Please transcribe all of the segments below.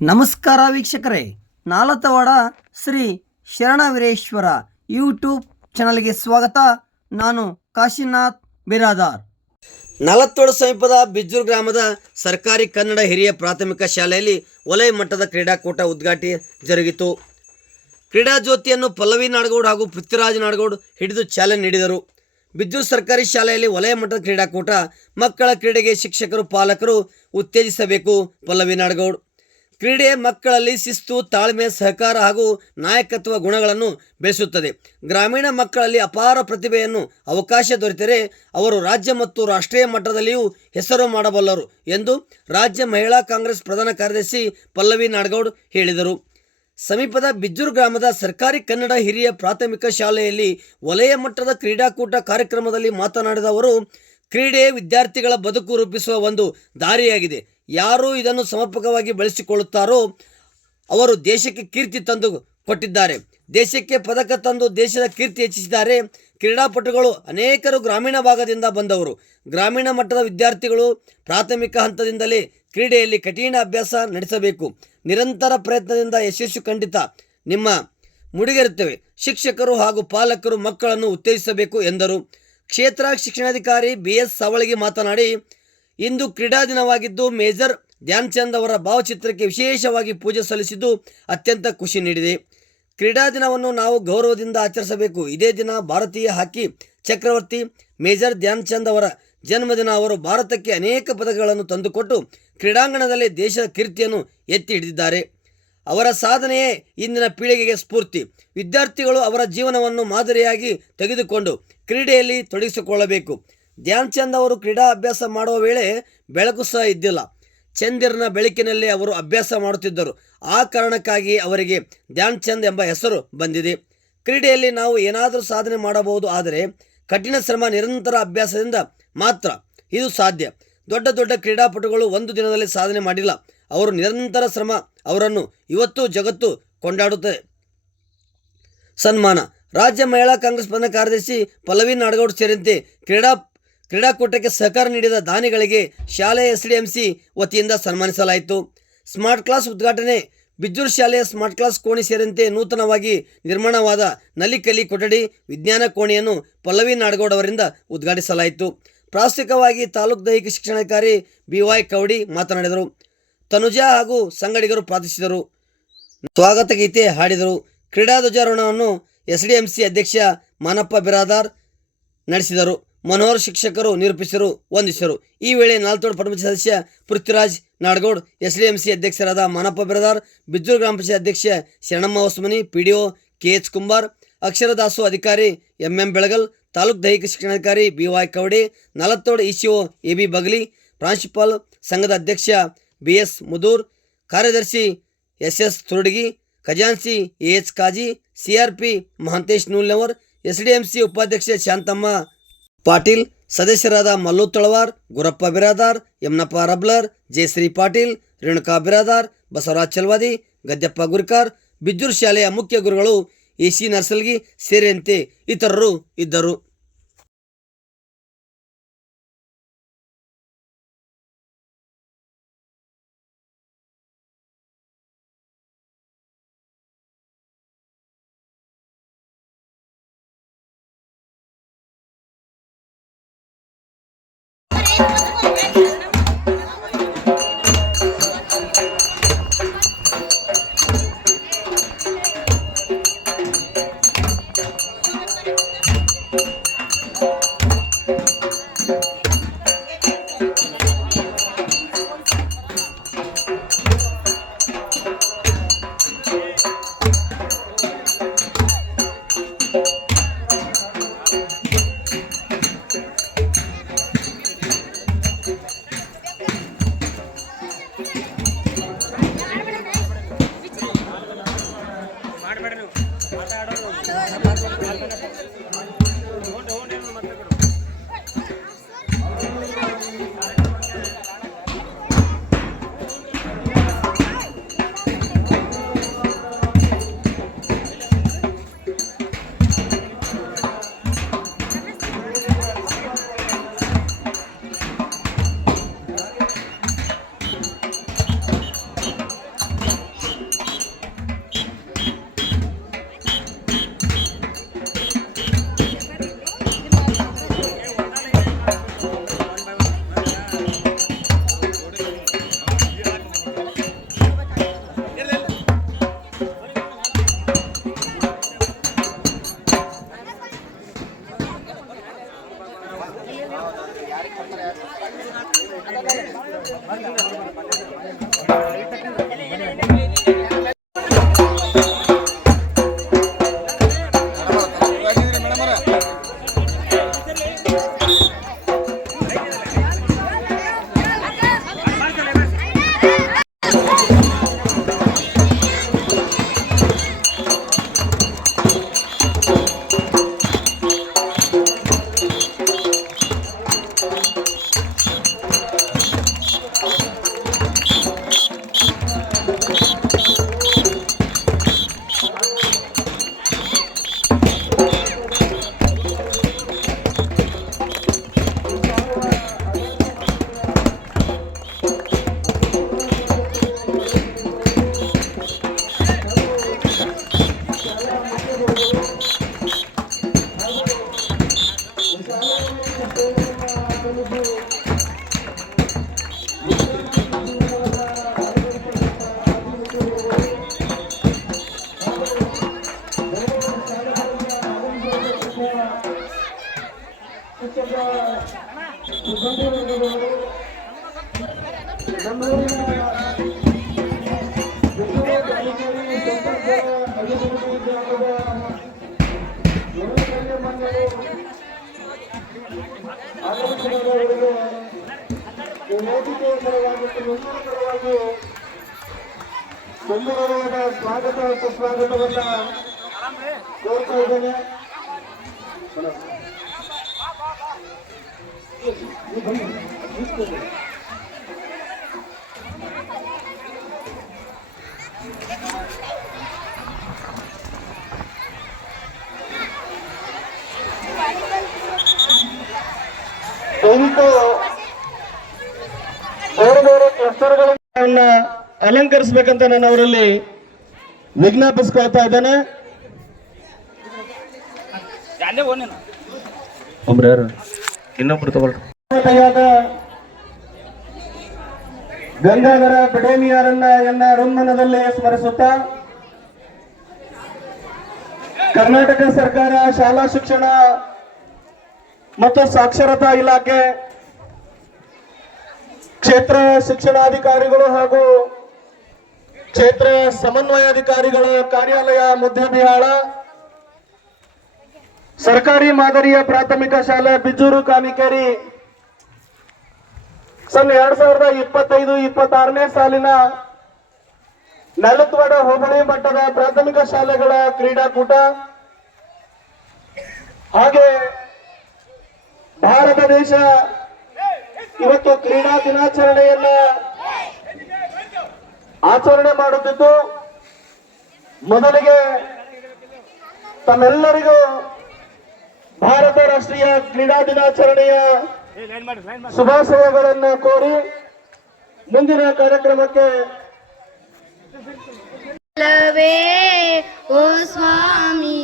ನಮಸ್ಕಾರ ವೀಕ್ಷಕರೇ, ನಾಲತವಾಡ ಶ್ರೀ ಶರಣವೀರೇಶ್ವರ ಯೂಟ್ಯೂಬ್ ಚಾನಲ್ಗೆ ಸ್ವಾಗತ. ನಾನು ಕಾಶಿನಾಥ್ ಬಿರಾದಾರ್. ನಾಲತವಾಡ ಸಮೀಪದ ಬಿಜ್ಜೂರು ಗ್ರಾಮದ ಸರ್ಕಾರಿ ಕನ್ನಡ ಹಿರಿಯ ಪ್ರಾಥಮಿಕ ಶಾಲೆಯಲ್ಲಿ ವಲಯ ಮಟ್ಟದ ಕ್ರೀಡಾಕೂಟ ಉದ್ಘಾಟನೆ ಜರುಗಿತು. ಕ್ರೀಡಾ ಜ್ಯೋತಿಯನ್ನು ಪಲ್ಲವಿ ನಾಡಗೌಡ ಹಾಗೂ ಪೃಥ್ವಿರಾಜ್ ನಾಡಗೌಡ ಹಿಡಿದು ಚಾಲನೆ ನೀಡಿದರು. ಬಿಜ್ಜೂರು ಸರ್ಕಾರಿ ಶಾಲೆಯಲ್ಲಿ ವಲಯ ಮಟ್ಟದ ಕ್ರೀಡಾಕೂಟ. ಮಕ್ಕಳ ಕ್ರೀಡೆಗೆ ಶಿಕ್ಷಕರು ಪಾಲಕರು ಉತ್ತೇಜಿಸಬೇಕು. ಪಲ್ಲವಿ ನಾಡಗೌಡ. ಕ್ರೀಡೆ ಮಕ್ಕಳಲ್ಲಿ ಶಿಸ್ತು, ತಾಳ್ಮೆ, ಸಹಕಾರ ಹಾಗೂ ನಾಯಕತ್ವ ಗುಣಗಳನ್ನು ಬೆಳೆಸುತ್ತದೆ. ಗ್ರಾಮೀಣ ಮಕ್ಕಳಲ್ಲಿ ಅಪಾರ ಪ್ರತಿಭೆಯನ್ನು ಅವಕಾಶ ದೊರೆತರೆ ಅವರು ರಾಜ್ಯ ಮತ್ತು ರಾಷ್ಟ್ರೀಯ ಮಟ್ಟದಲ್ಲಿಯೂ ಹೆಸರು ಮಾಡಬಲ್ಲರು ಎಂದು ರಾಜ್ಯ ಮಹಿಳಾ ಕಾಂಗ್ರೆಸ್ ಪ್ರಧಾನ ಕಾರ್ಯದರ್ಶಿ ಪಲ್ಲವಿ ನಾಡಗೌಡ ಹೇಳಿದರು. ಸಮೀಪದ ಬಿಜ್ಜೂರು ಗ್ರಾಮದ ಸರ್ಕಾರಿ ಕನ್ನಡ ಹಿರಿಯ ಪ್ರಾಥಮಿಕ ಶಾಲೆಯಲ್ಲಿ ವಲಯ ಮಟ್ಟದ ಕ್ರೀಡಾಕೂಟ ಕಾರ್ಯಕ್ರಮದಲ್ಲಿ ಮಾತನಾಡಿದ ಅವರು, ಕ್ರೀಡೆ ವಿದ್ಯಾರ್ಥಿಗಳ ಬದುಕು ರೂಪಿಸುವ ಒಂದು ದಾರಿಯಾಗಿದೆ. ಯಾರು ಇದನ್ನು ಸಮರ್ಪಕವಾಗಿ ಬಳಸಿಕೊಳ್ಳುತ್ತಾರೋ ಅವರು ದೇಶಕ್ಕೆ ಕೀರ್ತಿ ತಂದು ಕೊಟ್ಟಿದ್ದಾರೆ. ದೇಶಕ್ಕೆ ಪದಕ ತಂದು ದೇಶದ ಕೀರ್ತಿ ಹೆಚ್ಚಿಸಿದ್ದಾರೆ. ಕ್ರೀಡಾಪಟುಗಳು ಅನೇಕರು ಗ್ರಾಮೀಣ ಭಾಗದಿಂದ ಬಂದವರು. ಗ್ರಾಮೀಣ ಮಟ್ಟದ ವಿದ್ಯಾರ್ಥಿಗಳು ಪ್ರಾಥಮಿಕ ಹಂತದಿಂದಲೇ ಕ್ರೀಡೆಯಲ್ಲಿ ಕಠಿಣ ಅಭ್ಯಾಸ ನಡೆಸಬೇಕು. ನಿರಂತರ ಪ್ರಯತ್ನದಿಂದ ಯಶಸ್ಸು ಖಂಡಿತ ನಿಮ್ಮ ಮುಡಿಗೇರುತ್ತವೆ. ಶಿಕ್ಷಕರು ಹಾಗೂ ಪಾಲಕರು ಮಕ್ಕಳನ್ನು ಉತ್ತೇಜಿಸಬೇಕು ಎಂದರು. ಕ್ಷೇತ್ರ ಶಿಕ್ಷಣಾಧಿಕಾರಿ BS ಸಾವಳಗಿ ಮಾತನಾಡಿ, ಇಂದು ಕ್ರೀಡಾ ದಿನವಾಗಿದ್ದು ಮೇಜರ್ ಧ್ಯಾನ್ ಚಂದ್ ಅವರ ಭಾವಚಿತ್ರಕ್ಕೆ ವಿಶೇಷವಾಗಿ ಪೂಜೆ ಸಲ್ಲಿಸಿದ್ದು ಅತ್ಯಂತ ಖುಷಿ ನೀಡಿದೆ. ಕ್ರೀಡಾ ದಿನವನ್ನು ನಾವು ಗೌರವದಿಂದ ಆಚರಿಸಬೇಕು. ಇದೇ ದಿನ ಭಾರತೀಯ ಹಾಕಿ ಚಕ್ರವರ್ತಿ ಮೇಜರ್ ಧ್ಯಾನ್ ಚಂದ್ ಅವರ ಜನ್ಮದಿನ. ಅವರು ಭಾರತಕ್ಕೆ ಅನೇಕ ಪದಕಗಳನ್ನು ತಂದುಕೊಟ್ಟು ಕ್ರೀಡಾಂಗಣದಲ್ಲಿ ದೇಶದ ಕೀರ್ತಿಯನ್ನು ಎತ್ತಿ ಹಿಡಿದಿದ್ದಾರೆ. ಅವರ ಸಾಧನೆಯೇ ಇಂದಿನ ಪೀಳಿಗೆಗೆ ಸ್ಫೂರ್ತಿ. ವಿದ್ಯಾರ್ಥಿಗಳು ಅವರ ಜೀವನವನ್ನು ಮಾದರಿಯಾಗಿ ತೆಗೆದುಕೊಂಡು ಕ್ರೀಡೆಯಲ್ಲಿ ತೊಡಗಿಸಿಕೊಳ್ಳಬೇಕು. ಧ್ಯಾನ್ ಚಂದ್ ಅವರು ಕ್ರೀಡಾ ಅಭ್ಯಾಸ ಮಾಡುವ ವೇಳೆ ಬೆಳಕು ಸಹ ಇದ್ದಿಲ್ಲ. ಚಂದಿರನ ಬೆಳಕಿನಲ್ಲಿ ಅವರು ಅಭ್ಯಾಸ ಮಾಡುತ್ತಿದ್ದರು. ಆ ಕಾರಣಕ್ಕಾಗಿ ಅವರಿಗೆ ಧ್ಯಾನ್ ಚಂದ್ ಎಂಬ ಹೆಸರು ಬಂದಿದೆ. ಕ್ರೀಡೆಯಲ್ಲಿ ನಾವು ಏನಾದರೂ ಸಾಧನೆ ಮಾಡಬಹುದು, ಆದರೆ ಕಠಿಣ ಶ್ರಮ, ನಿರಂತರ ಅಭ್ಯಾಸದಿಂದ ಮಾತ್ರ ಇದು ಸಾಧ್ಯ. ದೊಡ್ಡ ದೊಡ್ಡ ಕ್ರೀಡಾಪಟುಗಳು ಒಂದು ದಿನದಲ್ಲಿ ಸಾಧನೆ ಮಾಡಿಲ್ಲ. ಅವರು ನಿರಂತರ ಶ್ರಮ ಅವರನ್ನು ಇವತ್ತು ಜಗತ್ತು ಕೊಂಡಾಡುತ್ತದೆ. ಸನ್ಮಾನ. ರಾಜ್ಯ ಮಹಿಳಾ ಕಾಂಗ್ರೆಸ್ ಪ್ರಧಾನ ಕಾರ್ಯದರ್ಶಿ ಪಲ್ಲವಿ ನಾಡಗೌಡ ಸೇರಿದಂತೆ ಕ್ರೀಡಾಕೂಟಕ್ಕೆ ಸಹಕಾರ ನೀಡಿದ ದಾನಿಗಳಿಗೆ ಶಾಲೆಯ SDMC ವತಿಯಿಂದ ಸನ್ಮಾನಿಸಲಾಯಿತು. ಸ್ಮಾರ್ಟ್ ಕ್ಲಾಸ್ ಉದ್ಘಾಟನೆ. ಬಿಜ್ಜೂರು ಶಾಲೆಯ ಸ್ಮಾರ್ಟ್ ಕ್ಲಾಸ್ ಕೋಣೆ ಸೇರಿದಂತೆ ನೂತನವಾಗಿ ನಿರ್ಮಾಣವಾದ ನಲಿಕಲಿ ಕೊಠಡಿ, ವಿಜ್ಞಾನ ಕೋಣೆಯನ್ನು ಪಲ್ಲವಿ ನಾಡಗೌಡ ಅವರಿಂದ ಉದ್ಘಾಟಿಸಲಾಯಿತು. ಪ್ರಾಸ್ತಾವಿಕವಾಗಿ ತಾಲೂಕು ದೈಹಿಕ ಶಿಕ್ಷಣಾಧಿಕಾರಿ BY ಕವಡಿ ಮಾತನಾಡಿದರು. ತನುಜಾ ಹಾಗೂ ಸಂಗಡಿಗರು ಪ್ರಾರ್ಥಿಸಿದರು. ಸ್ವಾಗತ ಗೀತೆ ಹಾಡಿದರು. ಕ್ರೀಡಾ ಧ್ವಜಾರೋಹಣವನ್ನು SDMC ಅಧ್ಯಕ್ಷ ಮಾನಪ್ಪ ಬಿರಾದಾರ್ ನಡೆಸಿದರು. ಮನೋಹರ್ ಶಿಕ್ಷಕರು ನಿರೂಪಿಸರು, ವಂದಿಸಿದರು. ಈ ವೇಳೆ ನಾಲ್ತೋಡ್ ಪಂಚಾಯತ್ ಸದಸ್ಯ ಪೃಥ್ವಿರಾಜ್ ನಾಡಗೌಡ್, SDMC ಅಧ್ಯಕ್ಷರಾದ ಮಾನಪ್ಪ ಬಿರಾದಾರ್, ಬಿಜ್ಜೂರು ಗ್ರಾಮ ಪಂಚಾಯತ್ ಅಧ್ಯಕ್ಷ ಶರಣಮ್ಮ ಹೊಸಮನಿ, PDO KH ಕುಂಬಾರ್, ಅಕ್ಷರದಾಸು ಅಧಿಕಾರಿ MM ಬೆಳಗಲ್, ತಾಲೂಕು ದೈಹಿಕ ಶಿಕ್ಷಣಾಧಿಕಾರಿ BY ಕವಡೆ, ನಾಲತೋಡ್ ECO AB ಬಗಲಿ, ಪ್ರಾಂಶುಪಾಲ್ ಸಂಘದ ಅಧ್ಯಕ್ಷ BS ಮುದೂರ್, ಕಾರ್ಯದರ್ಶಿ SS ತುರುಡಗಿ, ಖಜಾನ್ಸಿ AH ಕಾಜಿ, CRP ಮಹಾಂತೇಶ್ ನೂಲ್ನವರ್, SDMC ಉಪಾಧ್ಯಕ್ಷೆ ಶಾಂತಮ್ಮ ಪಾಟೀಲ್, ಸದಸ್ಯರಾದ ಮಲ್ಲು ತಳವಾರ್, ಗುರಪ್ಪ ಬಿರಾದಾರ್, ಯಮನಪ್ಪ ರಬ್ಲರ್, ಜಯಶ್ರೀ ಪಾಟೀಲ್, ರೇಣುಕಾ ಬಿರಾದಾರ್, ಬಸವರಾಜ್ ಚಲ್ವಾದಿ, ಗದ್ಯಪ್ಪ ಗುರಿಕಾರ್, ಬಿಜ್ಜೂರು ಶಾಲೆಯ ಮುಖ್ಯ ಗುರುಗಳು AC ನರ್ಸಲ್ಗಿ ಸೇರಿದಂತೆ ಇತರರು ಇದ್ದರು. ಪರವಾಗಿ ಎಲ್ಲರ ಪರವಾಗಿ ಬೆಂಗಳೂರಿನ ಸ್ವಾಗತ ಸುಸ್ವಾಗತವನ್ನ ಕೋರ್ತಾ ಇದ್ದೇನೆ. ದಯವಿಟ್ಟು ಬೇರೆ ಬೇರೆ ಕ್ಲಸ್ಟರ್ಗಳನ್ನ ಅಲಂಕರಿಸಬೇಕಂತ ನಾನು ಅವರಲ್ಲಿ ವಿಜ್ಞಾಪಿಸ್ಕೊಳ್ತಾ ಇದ್ದೇನೆ. ಇನ್ನೊಬ್ರು ತಗೊಳ್ರಿ. ಗಂಗಾಧರ ಬಿಡೇಮಿಯಾರನ್ನ ಎನ್ನ ಋನ್ಮನದಲ್ಲಿ ಸ್ಮರಿಸುತ್ತಾ ಕರ್ನಾಟಕ ಸರ್ಕಾರ ಶಾಲಾ ಶಿಕ್ಷಣ ಮತ್ತು ಸಾಕ್ಷರತಾ ಇಲಾಖೆ, ಕ್ಷೇತ್ರ ಶಿಕ್ಷಣಾಧಿಕಾರಿಗಳು ಹಾಗೂ ಕ್ಷೇತ್ರ ಸಮನ್ವಯಾಧಿಕಾರಿಗಳ ಕಾರ್ಯಾಲಯ ಮುದ್ದೇಬಿಹಾಳ, ಸರ್ಕಾರಿ ಮಾದರಿಯ ಪ್ರಾಥಮಿಕ ಶಾಲೆ ಬಿಜೂರು ಕಾಮಿಕೇರಿ ಸನ್ 2025-26ನೇ ಸಾಲಿನ ನಲತ್ವಾಡ ಹೋಬಳಿ ಮಟ್ಟದ ಪ್ರಾಥಮಿಕ ಶಾಲೆಗಳ ಕ್ರೀಡಾಕೂಟ ಹಾಗೆ ಭಾರತ ದೇಶ ಇವತ್ತು ಕ್ರೀಡಾ ದಿನಾಚರಣೆಯನ್ನ ಆಚರಣೆ ಮಾಡುತ್ತಿದ್ದು, ಮೊದಲಿಗೆ ತಮ್ಮೆಲ್ಲರಿಗೂ ಭಾರತ ರಾಷ್ಟ್ರೀಯ ಕ್ರೀಡಾ ದಿನಾಚರಣೆಯ ಶುಭಾಶಯಗಳನ್ನು ಕೋರಿ ಮುಂದಿನ ಕಾರ್ಯಕ್ರಮಕ್ಕೆ ಓ ಸ್ವಾಮಿ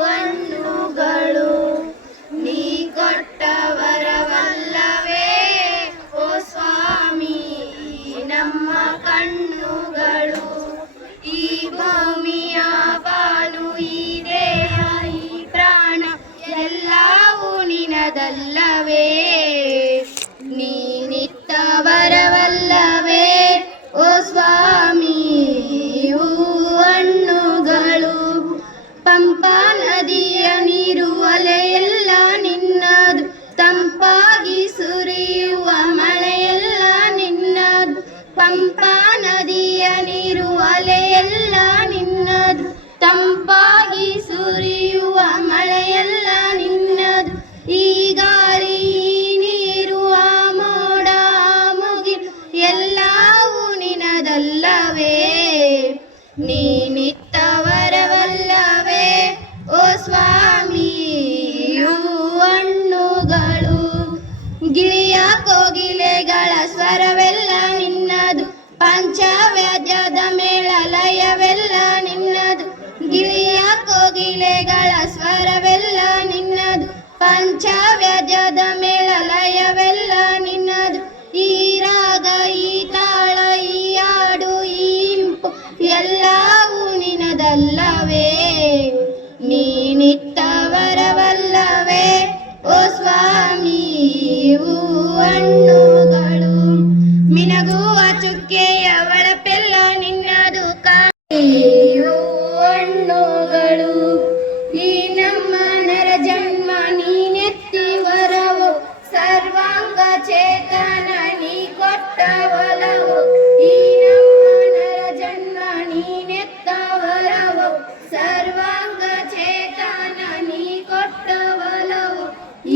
ಹಣ್ಣುಗಳು ನೀ ಕೊಟ್ಟವರವಲ್ಲವೇ, ಓ ಸ್ವಾಮಿ ನಮ್ಮ ಕಣ್ಣುಗಳು, ಈ ಭೂಮಿಯ ಬಾಳು, ಈ ದೇಹ, ಈ ಪ್ರಾಣ ಎಲ್ಲವೂ ನಿನದಲ್ಲವೇ, ನೀನಿತ್ತವರವಲ್ಲವೇ, ಓ ಸ್ವಾಮಿ ಹಣ್ಣುಗಳು. ಪಂಪಾ ನದಿಯ ನೀರು ಅಲೆಯೆಲ್ಲ ನಿನ್ನದು, ತಂಪಾಗಿ ಸುರಿಯುವ ಮಳೆಯೆಲ್ಲ ನಿನ್ನದು. ಪಂಪಾ ನದಿಯ ನೀರು ಅಲೆಯೆಲ್ಲ ನಿನ್ನದು, ತಂಪಾಗಿ ಸುರಿಯುವ ಮಳೆಯೆಲ್ಲ ನಿನ್ನದು. ಈ ಗಾಳಿ, ಈ ನೀರು, ಆ ಮೋಡ, ಆ ಮುಗಿಲು ಎಲ್ಲವೂ ನಿನದಲ್ಲವೇ, ನೀನಿತ್ತವರವಲ್ಲವೇ, ಓ ಸ್ವಾಮಿ ಹಣ್ಣುಗಳು. ಗಿಳಿಯ ಕೋಗಿಲೆಗಳ ಸ್ವರವೆಲ್ಲ ನಿನ್ನದು, ಪಂಚವ್ಯಾದ್ಯದ ಮೇಳ ಲಯವೆಲ್ಲ ನಿನ್ನದು. ಗಿಳಿಯ ಕೋಗಿಲೆಗಳ ಸ್ವರವೆಲ್ಲ ನಿನ್ನದು, ಪಂಚವ್ಯಾದ್ಯದ ಮೇಳ ಲಯವೆಲ್ಲ ನಿನ್ನದು. ಈ ರಾಗ, ಈ ತಾಳ, ಈ ಹಾಡು, ಈ ಇಂಪು ಎಲ್ಲವೂ ನಿನದಲ್ಲವೇ, ನೀನಿತ್ತವರವಲ್ಲವೇ, ಓ ಸ್ವಾಮಿ ಹಣ್ಣುಗಳು. ಮಿನಗುವ ಚುಕ್ಕೆಯ ಒಳಪೆಲ್ಲ ನಿನ್ನದು, ಹಣ್ಣುಗಳು. ಈ ನಮ್ಮ ನರ ಜನ್ಮ ನೀನೆತ್ತಿ ವರವು, ಸರ್ವಾಂಗ ಚೇತನ ನೀ ಕೊಟ್ಟ ಒಲವು. ಈ ನಮ್ಮ ನರ ಜನ್ಮ ನೀನೆತ್ತ ವರವು, ಸರ್ವಾಂಗ ಚೇತನ ನೀ ಕೊಟ್ಟ ಒಲವು.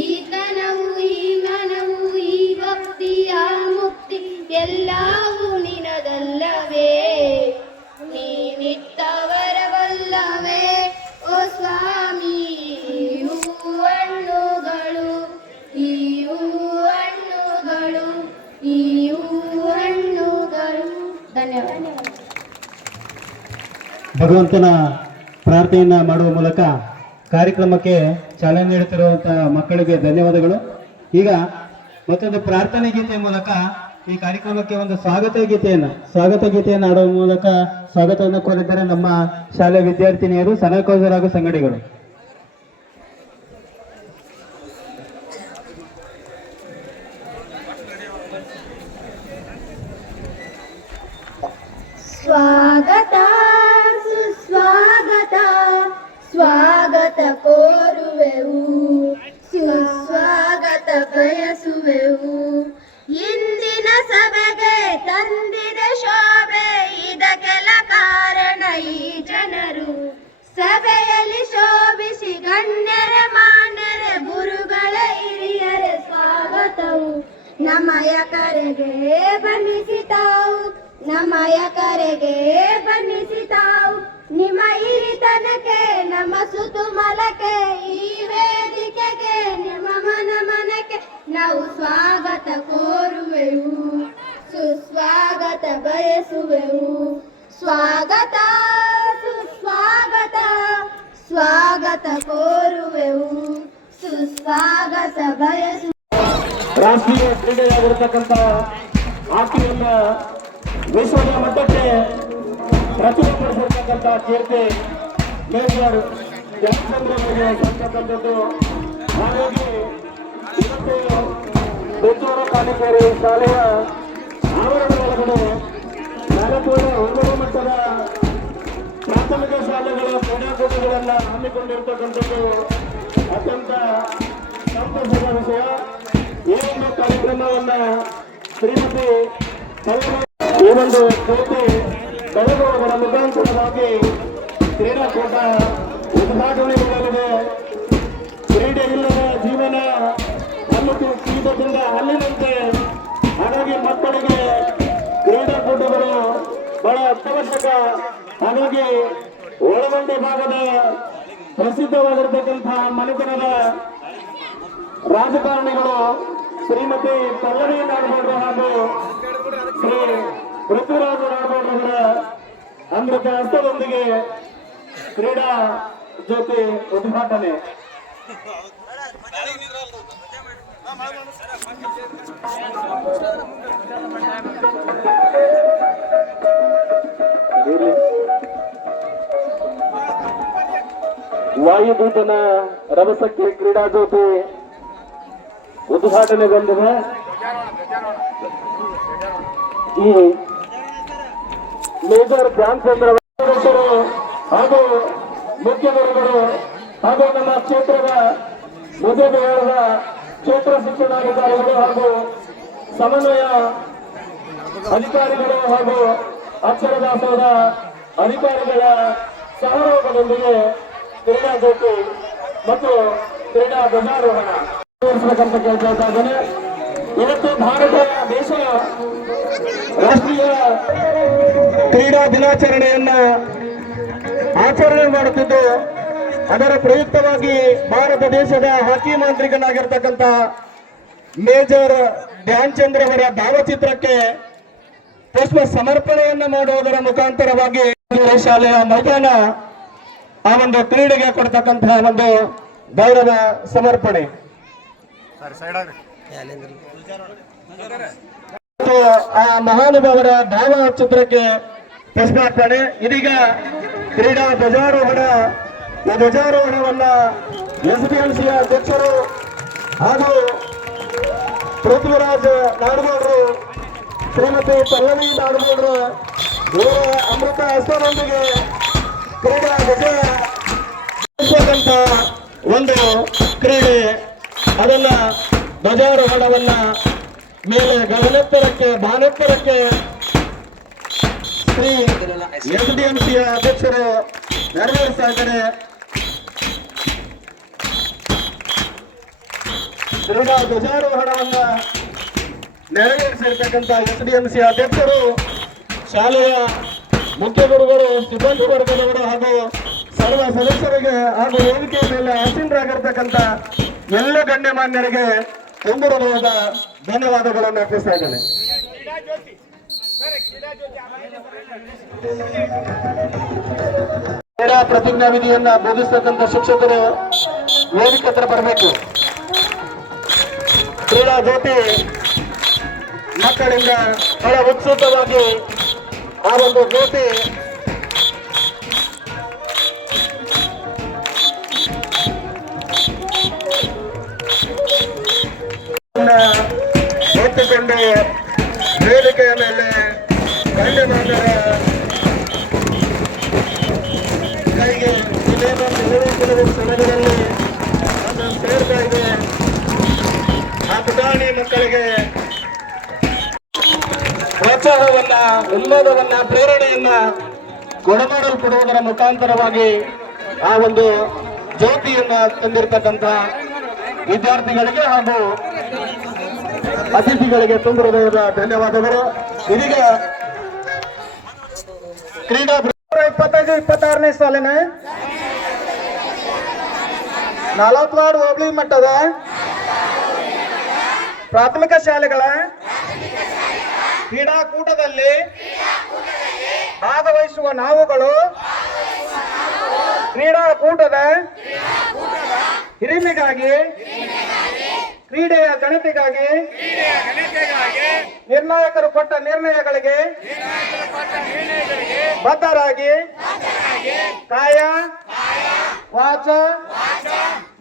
ಈ ತನವು, ಈ ಮನವು, ಈ ಭಕ್ತಿಯ ಮುಕ್ತಿ ಎಲ್ಲವೂ ನಿನದಲ್ಲವೇ, ನೀನಿತ್ತವರವಲ್ಲವೇ, ಓ ಸ್ವಾಮಿ ಹಣ್ಣುಗಳು. ಈ ಹಣ್ಣುಗಳು, ಈ ಹಣ್ಣುಗಳು. ಧನ್ಯವಾದ. ಭಗವಂತನ ಪ್ರಾರ್ಥನೆಯನ್ನ ಮಾಡುವ ಮೂಲಕ ಕಾರ್ಯಕ್ರಮಕ್ಕೆ ಚಾಲನೆ ನೀಡುತ್ತಿರುವಂತಹ ಮಕ್ಕಳಿಗೆ ಧನ್ಯವಾದಗಳು. ಈಗ ಮತ್ತೊಂದು ಪ್ರಾರ್ಥನೆ ಗೀತೆಯ ಮೂಲಕ ಈ ಕಾರ್ಯಕ್ರಮಕ್ಕೆ ಒಂದು ಸ್ವಾಗತ ಗೀತೆಯನ್ನು ಆಡುವ ಮೂಲಕ ಸ್ವಾಗತವನ್ನು ಕೋರಿದ್ದಾರೆ ನಮ್ಮ ಶಾಲೆಯ ವಿದ್ಯಾರ್ಥಿನಿಯರು, ಸನಕೋಜರ್ ಹಾಗೂ ಸಂಗಡಿಗರು. ಸ್ವಾಗತ ಸುಸ್ವಾಗತ, ಸ್ವಾಗತ ಕೋರುವೆವು, ಸುಸ್ವಾಗತ ಬಯಸುವೆವು. ಸಭೆಯಲ್ಲಿ ಶೋಭಿಸಿ ಗಣ್ಯರ ಮಾನ್ಯರ ಗುರುಗಳ ಹಿರಿಯರ ಸ್ವಾಗತವು ನಮ್ಮಯ ಕರೆಗೆ ಬನ್ನಿಸಿತಾವು ನಮ್ಮಯ ಕರೆಗೆ ಬನ್ನಿಸಿತಾವು ನಿಮ್ಮ ಹಿರಿತನಕ್ಕೆ ನಮ್ಮ ಸುತುಮಲಕ್ಕೆ ಈ ವೇದಿಕೆಗೆ ನಿಮ್ಮ ಮನಕ್ಕೆ ನಾವು ಸ್ವಾಗತ ಕೋರುವೆವು ಸುಸ್ವಾಗತ ಬಯಸುವೆವು ಸ್ವಾಗತ ಸುಸ್ವಾಗತ ಸ್ವಾಗತ ಕೋರುವೆವು ಸುಸ್ವಾಗತ ಬಯಸು ರಾಷ್ಟ್ರೀಯ ಕ್ರೀಡೆಯಾಗಿರ್ತಕ್ಕಂಥ ಹಾಕಿಯನ್ನ ವಿಶ್ವದ ಮಟ್ಟಕ್ಕೆ ಪ್ರಚುರಪಡಿಸಿರ್ತಕ್ಕಂಥ ಕೀರ್ತಿ ಮೇಜರ್ ಧ್ಯಾನಚಂದ್ರನಿಗೆ ಸಂತಕ್ಕಂಥದ್ದು. ಹಾಗಾಗಿ ಇವತ್ತು ಬೆಂಗಳೂರು ಕಾಲೇಜು ಶಾಲೆಯ ಆವರಣದ ಒಳಗಡೆ ಭಾರತದ ಒಂದನೇ ಮಟ್ಟದ ಪ್ರಾಥಮಿಕ ಶಾಲೆಗಳ ಕ್ರೀಡಾಕೂಟಗಳನ್ನು ಹಮ್ಮಿಕೊಂಡಿರ್ತಕ್ಕಂಥದ್ದು ಅತ್ಯಂತ ಸಂತಸದ ವಿಷಯ. ಈ ಒಂದು ಕಾರ್ಯಕ್ರಮವನ್ನ ಶ್ರೀಮತಿ ಈ ಒಂದು ಕೃತಿ ಬೆಳಗುವುದರ ಮುಖಾಂತರವಾಗಿ ಕ್ರೀಡಾಕೂಟ ಉದ್ಘಾಟನೆಗೊಳ್ಳಲಿದೆ. ಕ್ರೀಡೆ ಇಲ್ಲದ ಜೀವನ ಹಲ್ಲು ಕೀಟದಿಂದ ಹಲ್ಲಿನಂತೆ. ಹಾಗಾಗಿ ಮಕ್ಕಳಿಗೆ ಕ್ರೀಡಾಕೂಟಗಳು ಬಹಳ ಅತ್ಯವಶ್ಯಕ. ಹಾಗಾಗಿ ಒಳಗೊಂಡೆ ಭಾಗದ ಪ್ರಸಿದ್ಧವಾಗಿರ್ತಕ್ಕಂತಹ ಮನೆತನದ ರಾಜಕಾರಣಿಗಳು ಶ್ರೀಮತಿ ಪಲ್ಲವಿ ನಾಡಗೌಡರು ಹಾಗೂ ಶ್ರೀ ಪೃಥ್ವಿರಾಜ ನಾಡಗೌಡರವರ ಅಮೃತ ಹಸ್ತದೊಂದಿಗೆ ಕ್ರೀಡಾ ಜ್ಯೋತಿ ಉದ್ಘಾಟನೆ. ವಾಯುದೂತನ ರಭಸಕ್ಕೆ ಕ್ರೀಡಾ ಜ್ಯೋತಿ ಉದ್ಘಾಟನೆಗೊಂಡಿದೆ. ಈ ಮೇಜರ್ ಧ್ಯಾನಚಂದ್ರ ಹಾಗೂ ಮುಖ್ಯ ಗುರುಗಳು ಹಾಗೂ ನಮ್ಮ ಕ್ಷೇತ್ರದ ಮುದ್ದೇಬಿಹಾರದ ಕ್ಷೇತ್ರ ಶಿಕ್ಷಣಾಧಿಕಾರಿಗಳು ಹಾಗೂ ಸಮನ್ವಯ ಅಧಿಕಾರಿಗಳು ಹಾಗೂ ಅಕ್ಷರದಾಸೋಹದ ಅಧಿಕಾರಿಗಳ ಸಹಯೋಗದೊಂದಿಗೆ ಕ್ರೀಡಾ ಜ್ಯೋತಿ ಮತ್ತು ಕ್ರೀಡಾ ಧ್ವಜಾರೋಹಣ ತೋರಿಸಬೇಕಂತ ಕೇಳ್ತಾ ಇದ್ದೇನೆ. ಇವತ್ತು ಭಾರತ ದೇಶ ರಾಷ್ಟ್ರೀಯ ಕ್ರೀಡಾ ದಿನಾಚರಣೆಯನ್ನ ಆಚರಣೆ ಮಾಡುತ್ತಿದ್ದು, ಅದರ ಪ್ರಯುಕ್ತವಾಗಿ ಭಾರತ ದೇಶದ ಹಾಕಿ ಮಾಂತ್ರಿಕನಾಗಿರ್ತಕ್ಕಂಥ ಮೇಜರ್ ಧ್ಯಾನಚಂದ್ರ ಅವರ ಭಾವಚಿತ್ರಕ್ಕೆ ಪುಷ್ಪ ಸಮರ್ಪಣೆಯನ್ನ ಮಾಡುವುದರ ಮುಖಾಂತರವಾಗಿ ಶಾಲೆಯ ಮೈದಾನ ಆ ಒಂದು ಕ್ರೀಡೆಗೆ ಕೊಡ್ತಕ್ಕಂತಹ ಒಂದು ಗೌರವ ಸಮರ್ಪಣೆ. ಆ ಮಹಾನುಭಾವರ ಭಾವಚಿತ್ರಕ್ಕೆ ಪುಷ್ಪಾರ್ಪಣೆ. ಇದೀಗ ಕ್ರೀಡಾ ಧ್ವಜಾರೋಹಣವನ್ನ ಎಸ್ಬಿಎಂಸಿಯ ಅಧ್ಯಕ್ಷರು ಹಾಗೂ ಪೃಥ್ವಿರಾಜ್ ನಾಡಗೌಡರು, ಶ್ರೀಮತಿ ಪಲ್ಲವಿ ನಾಡಗೌಡರು ಇವರ ಅಮೃತ ಹಸ್ತದೊಂದಿಗೆ ಕ್ರೀಡಾ ಧ್ವಜ ಒಂದು ಕ್ರೀಡೆ, ಅದನ್ನ ಧ್ವಜಾರೋಹಣವನ್ನ ಮೇಲೆ ಗಗನೆತ್ತರಕ್ಕೆ ಬಾನೆತ್ತರಕ್ಕೆ ಶ್ರೀ ಎಸ್ಡಿಎಂಸಿಯ ಅಧ್ಯಕ್ಷರು ನೆರವೇರಿಸ್ತಾ ಇದ್ದಾರೆ. ಕ್ರೀಡಾ ಧ್ವಜಾರೋಹಣವನ್ನ ನೆರವೇರಿಸಿರ್ತಕ್ಕಂಥ ಎಸ್ಡಿಎಂಸಿಯ ಅಧ್ಯಕ್ಷರು, ಶಾಲೆಯ ಮುಖ್ಯ ಗುರುಗಳು, ಸಿಬ್ಬಂದಿ ವರ್ಗದವರು ಹಾಗೂ ಸರ್ವ ಸದಸ್ಯರಿಗೆ ಹಾಗೂ ವೇದಿಕೆಯ ಮೇಲೆ ಆಸೀನರಾಗಿರ್ತಕ್ಕಂಥ ಎಲ್ಲ ಗಣ್ಯಮಾನ್ಯರಿಗೆ ತುಂಬುರವಾದ ಧನ್ಯವಾದಗಳನ್ನು ಅರ್ಪಿಸ್ತಾ ಇದ್ದೇನೆ. ಕ್ರೀಡಾ ಪ್ರತಿಜ್ಞಾ ವಿಧಿಯನ್ನ ಬೋಧಿಸ್ತಕ್ಕಂಥ ಶಿಕ್ಷಕರು ವೇದಿಕೆ ಹತ್ರ ಬರಬೇಕು. ಕ್ರೀಡಾ ಜ್ಯೋತಿ ಮಕ್ಕಳಿಂದ ಬಹಳ ಉತ್ಸುಕವಾಗಿ ಆ ಒಂದು ಜ್ಯೋತಿ ಹೊತ್ತುಕೊಂಡು ವೇದಿಕೆಯ ಮೇಲೆ ಗಣ್ಯಮಾನ್ಯರ ಕೈಗೆ ಕೆಲವು ಸಮಯದಲ್ಲಿ ಅದು ಸೇರ್ತಾ ಇದೆ. ಆ ಪುಟಾಣಿ ಮಕ್ಕಳಿಗೆ ಪ್ರೋತ್ಸಾಹವನ್ನ, ಉನ್ಮಾದವನ್ನ, ಪ್ರೇರಣೆಯನ್ನ ಕೊಡಮಾಡಲ್ಪಡುವುದರ ಮುಖಾಂತರವಾಗಿ ಆ ಒಂದು ಜ್ಯೋತಿಯನ್ನ ತಂದಿರತಕ್ಕಂತ ವಿದ್ಯಾರ್ಥಿಗಳಿಗೆ ಹಾಗೂ ಅತಿಥಿಗಳಿಗೆ ತುಂಬ ಹೃದಯದ ಧನ್ಯವಾದಗಳು. ಇದೀಗ ಕ್ರೀಡಾ 25-26ನೇ ಸಾಲಿನ 40 ವಾರ್ಡ್ ಹೋಬಳಿ ಮಟ್ಟದ ಪ್ರಾಥಮಿಕ ಶಾಲೆಗಳ ಕ್ರೀಡಾಕೂಟದಲ್ಲಿ ಭಾಗವಹಿಸುವ ನಾವುಗಳು ಕ್ರೀಡಾಕೂಟದ ಹಿರಿಮೆಗಾಗಿ ಕ್ರೀಡೆಯ ಘನತೆಗಾಗಿ ನಿರ್ಣಾಯಕರು ಕೊಟ್ಟ ನಿರ್ಣಯಗಳಿಗೆ ಬದ್ಧರಾಗಿ ಕಾಯ ವಾಚ